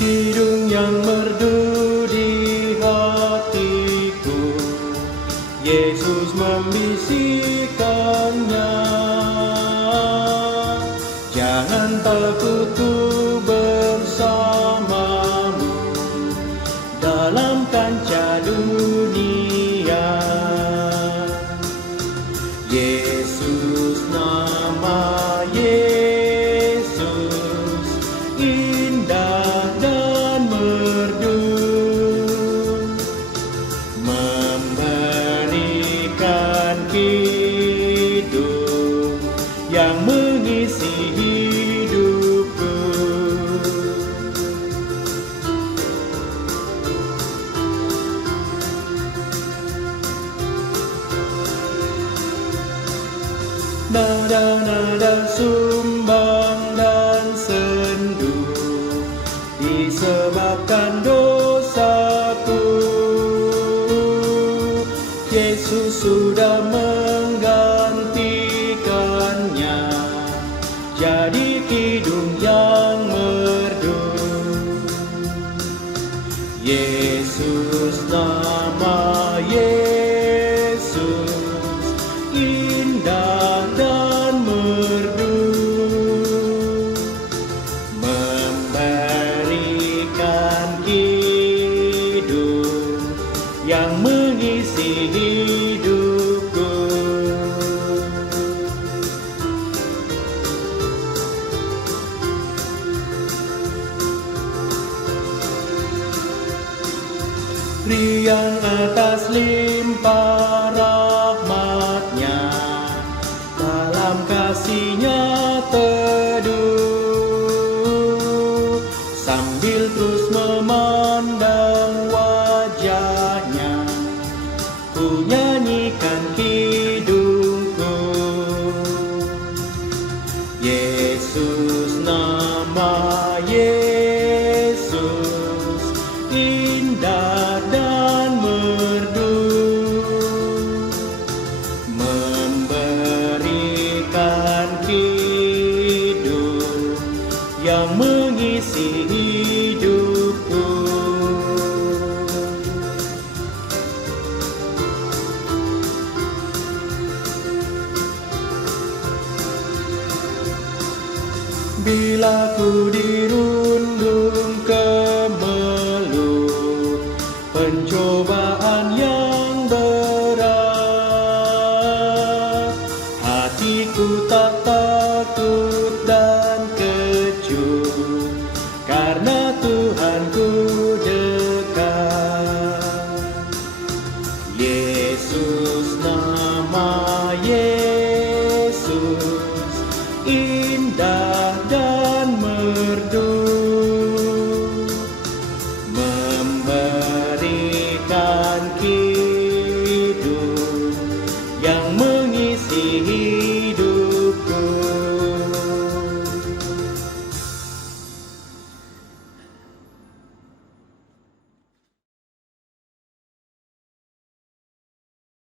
Kidung yang merdu di hatiku, Yesus membisikkannya. Jangan takut, ku bersamamu dalam kancah dunia. Yesus, nama Yesus indah dan merdu, memberikan hidup yang mengisi hidupku. Nada-nada sumbang dan sendu disebabkan dosaku. Yesus sudah menggantikannya jadi kidung yang merdu. Yesus, nama Yesus indah dan merdu, memberikan hidup yang mengisi hidupku. Riang atas limpah rahmat-Nya, dalam kasih-Nya teduh, sambil terus memandang wajah-Nya, ku nyanyikan kidungku. Yesus, nama Yesus indah dan merdu, memberikan hidup yang mengisi hidupku. Bila ku dirundung kemelut pencobaan yang berat, hatiku tak takut